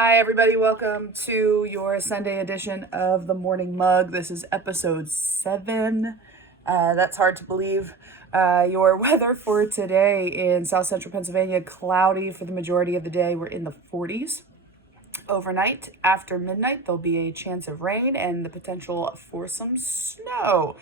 Hi, everybody. Welcome to your Sunday edition of the Morning Mug. This is episode 7. That's hard to believe. Your weather for today in South Central Pennsylvania, cloudy for the majority of the day. We're in the 40s. Overnight, after midnight, there'll be a chance of rain and the potential for some snow.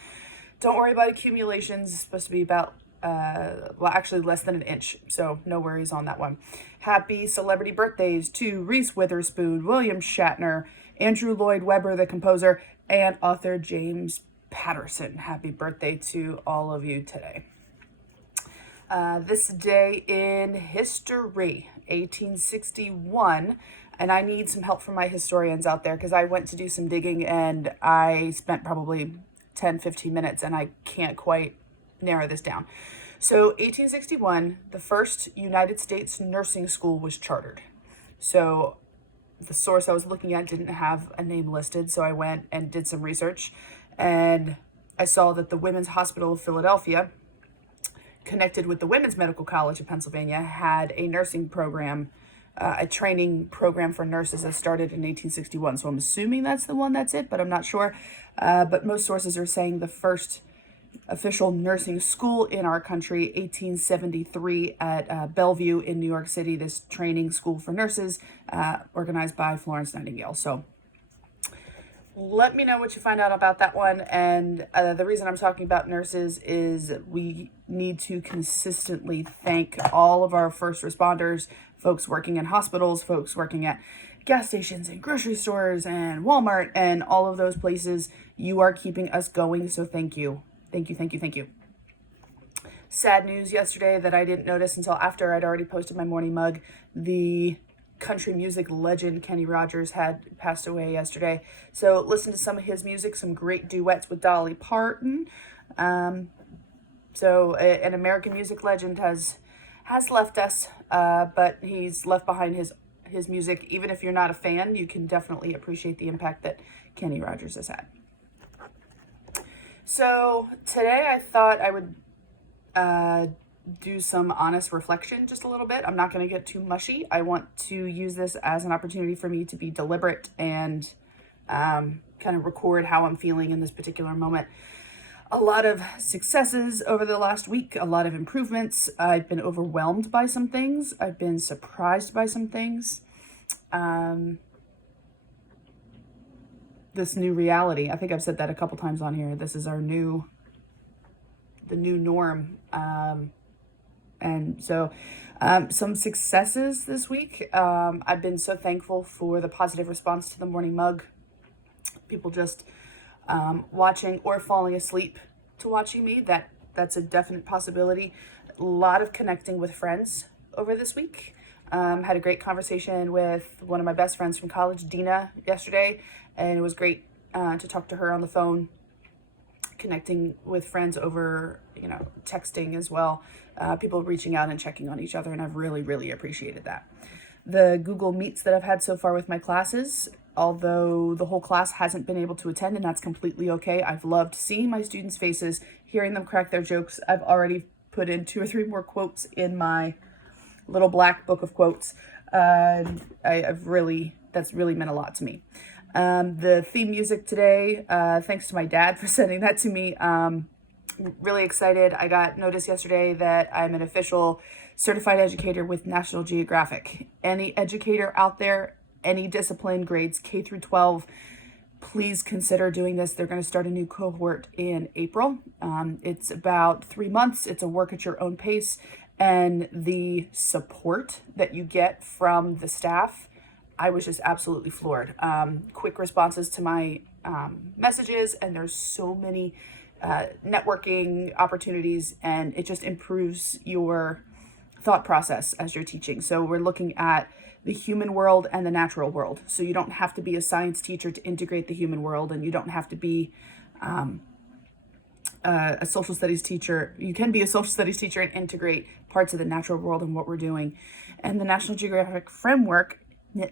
Don't worry about accumulations. It's supposed to be about actually less than an inch, so no worries on that one. Happy celebrity birthdays to Reese Witherspoon, William Shatner, Andrew Lloyd Webber, the composer, and author James Patterson. Happy birthday to all of you today. This day in history, 1861, and I need some help from my historians out there because I went to do some digging and I spent probably 10-15 minutes and I can't quite narrow this down. So 1861, the first United States nursing school was chartered. So the source I was looking at didn't have a name listed, so I went and did some research, and I saw that the Women's Hospital of Philadelphia, connected with the Women's Medical College of Pennsylvania, had a nursing program, a training program for nurses that started in 1861. So I'm assuming that's the one that's it, but I'm not sure. But most sources are saying the first official nursing school in our country, 1873 at Bellevue in New York City, this training school for nurses organized by Florence Nightingale. So let me know what you find out about that one. And the reason I'm talking about nurses is we need to consistently thank all of our first responders, folks working in hospitals, folks working at gas stations and grocery stores and Walmart and all of those places. You are keeping us going, so thank you. Thank you, thank you, thank you. Sad news yesterday that I didn't notice until after I'd already posted my morning mug. The country music legend Kenny Rogers had passed away yesterday. So listen to some of his music, some great duets with Dolly Parton. So an American music legend has left us, but he's left behind his music. Even if you're not a fan, you can definitely appreciate the impact that Kenny Rogers has had. So today I thought I would do some honest reflection just a little bit. I'm not going to get too mushy. I want to use this as an opportunity for me to be deliberate and kind of record how I'm feeling in this particular moment. A lot of successes over the last week, a lot of improvements. I've been overwhelmed by some things. I've been surprised by some things. This new reality. I think I've said that a couple times on here. This is the new norm. And so some successes this week. I've been so thankful for the positive response to the morning mug. People just watching or falling asleep to watching me. That's a definite possibility. A lot of connecting with friends over this week. Had a great conversation with one of my best friends from college, Dina, yesterday, and it was great to talk to her on the phone, connecting with friends over, texting as well, people reaching out and checking on each other, and I've really, really appreciated that. The Google Meets that I've had so far with my classes, although the whole class hasn't been able to attend, and that's completely okay. I've loved seeing my students' faces, hearing them crack their jokes. I've already put in 2 or 3 more quotes in my little black book of quotes. That's really meant a lot to me. The theme music today, thanks to my dad for sending that to me. Really excited. I got notice yesterday that I'm an official certified educator with National Geographic. Any educator out there, any discipline, grades K through 12, please consider doing this. They're going to start a new cohort in April. It's about 3 months. It's a work at your own pace. And the support that you get from the staff, I was just absolutely floored. Quick responses to my messages, and there's so many networking opportunities, and it just improves your thought process as you're teaching. So we're looking at the human world and the natural world. So you don't have to be a science teacher to integrate the human world, and you don't have to be a social studies teacher. You can be a social studies teacher and integrate parts of the natural world in what we're doing. And the National Geographic framework, the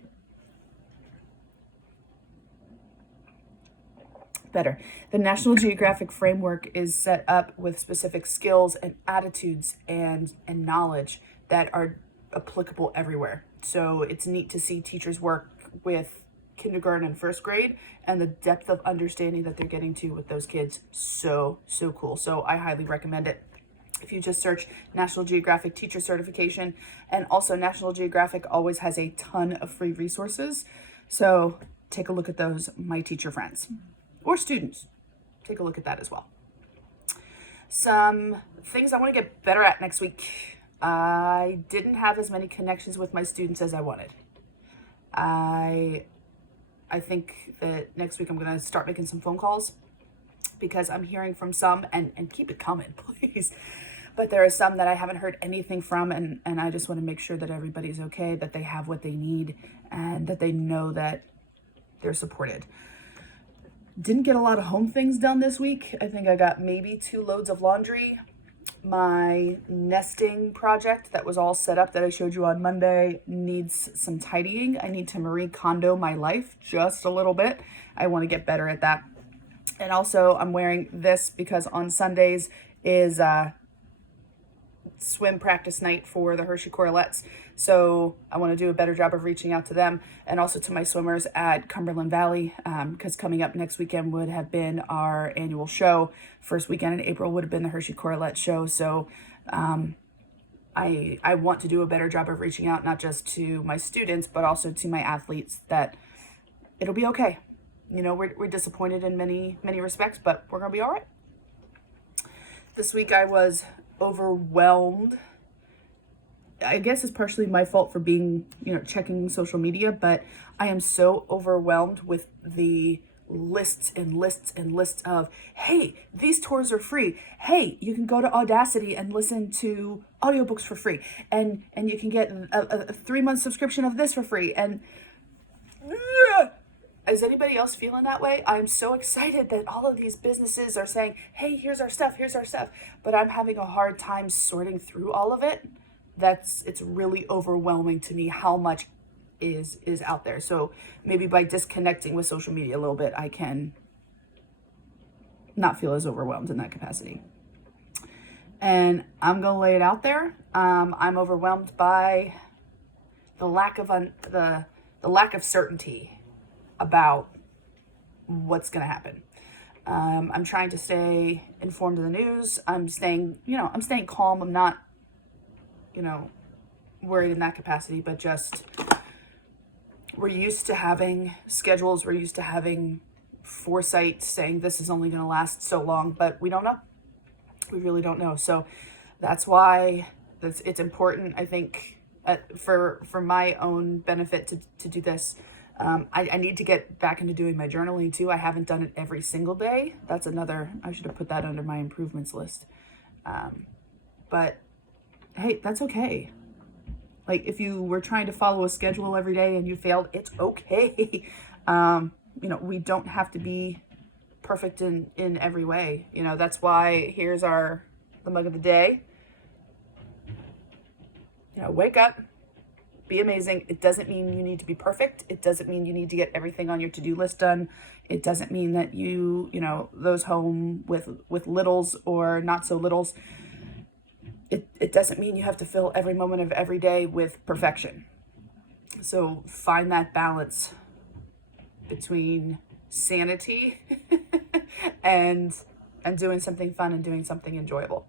National Geographic framework is set up with specific skills and attitudes and knowledge that are applicable everywhere. So it's neat to see teachers work with kindergarten and first grade and the depth of understanding that they're getting to with those kids. So cool. So I highly recommend it. If you just search National Geographic Teacher Certification, and also National Geographic always has a ton of free resources. So take a look at those, my teacher friends or students. Take a look at that as well. Some things I want to get better at next week. I didn't have as many connections with my students as I wanted. I think that next week I'm going to start making some phone calls, because I'm hearing from some, and keep it coming, please. But there are some that I haven't heard anything from, and I just want to make sure that everybody's okay, that they have what they need, and that they know that they're supported. Didn't get a lot of home things done this week. I think I got maybe 2 loads of laundry. My nesting project that was all set up that I showed you on Monday needs some tidying. I need to Marie Kondo my life just a little bit. I want to get better at that. And also I'm wearing this because on Sundays is swim practice night for the Hershey Corralettes. So I want to do a better job of reaching out to them, and also to my swimmers at Cumberland Valley, because coming up next weekend would have been our annual show. First weekend in April would have been the Hershey Corralette show. So I want to do a better job of reaching out, not just to my students, but also to my athletes, that it'll be okay. You know, we're disappointed in many respects, but we're going to be all right. This week I was overwhelmed. I guess it's partially my fault for being, checking social media, but I am so overwhelmed with the lists and lists and lists of, hey, these tours are free. Hey, you can go to Audacity and listen to audiobooks for free. And you can get a 3-month subscription of this for free. And is anybody else feeling that way? I'm so excited that all of these businesses are saying, hey, here's our stuff. But I'm having a hard time sorting through all of it. It's really overwhelming to me how much is out there. So maybe by disconnecting with social media a little bit, I can not feel as overwhelmed in that capacity. And I'm going to lay it out there. I'm overwhelmed by the lack of certainty about what's going to happen. I'm trying to stay informed of the news. I'm staying calm. I'm not, worried in that capacity, but just, we're used to having schedules. We're used to having foresight saying this is only going to last so long, but we don't know. We really don't know. So that's why it's important, I think, for my own benefit to do this. I need to get back into doing my journaling too. I haven't done it every single day. That's I should have put that under my improvements list. But hey, that's okay. Like, if you were trying to follow a schedule every day and you failed, it's okay. We don't have to be perfect in every way. That's why here's the mug of the day. Wake up. Be amazing. It doesn't mean you need to be perfect. It doesn't mean you need to get everything on your to-do list done. It doesn't mean that those home with littles or not so littles, it doesn't mean you have to fill every moment of every day with perfection. So find that balance between sanity and doing something fun and doing something enjoyable.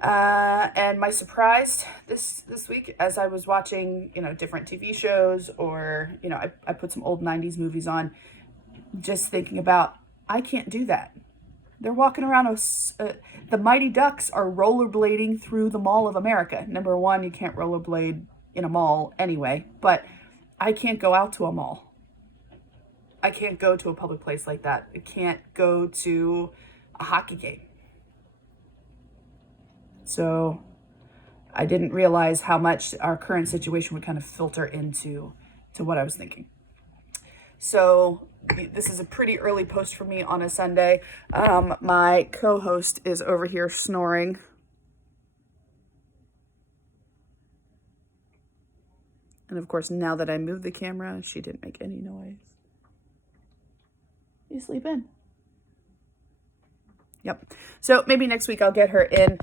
And my surprise this week, as I was watching, different TV shows, or, I put some old 90s movies on, just thinking about, I can't do that. They're walking around, the Mighty Ducks are rollerblading through the Mall of America. Number one, you can't rollerblade in a mall anyway, but I can't go out to a mall. I can't go to a public place like that. I can't go to a hockey game. So I didn't realize how much our current situation would kind of filter into what I was thinking. So this is a pretty early post for me on a Sunday. My co-host is over here snoring. And of course, now that I moved the camera, she didn't make any noise. You sleeping? Yep. So maybe next week I'll get her in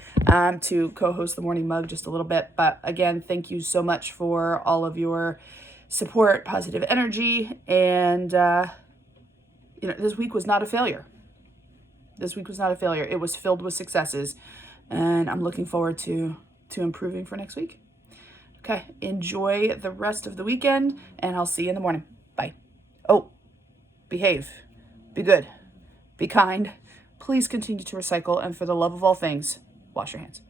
to co-host the Morning Mug just a little bit. But again, thank you so much for all of your support, positive energy, and this week was not a failure. This week was not a failure. It was filled with successes, and I'm looking forward to improving for next week. Okay, enjoy the rest of the weekend, and I'll see you in the morning. Bye. Oh, behave. Be good. Be kind. Please continue to recycle, and for the love of all things, wash your hands.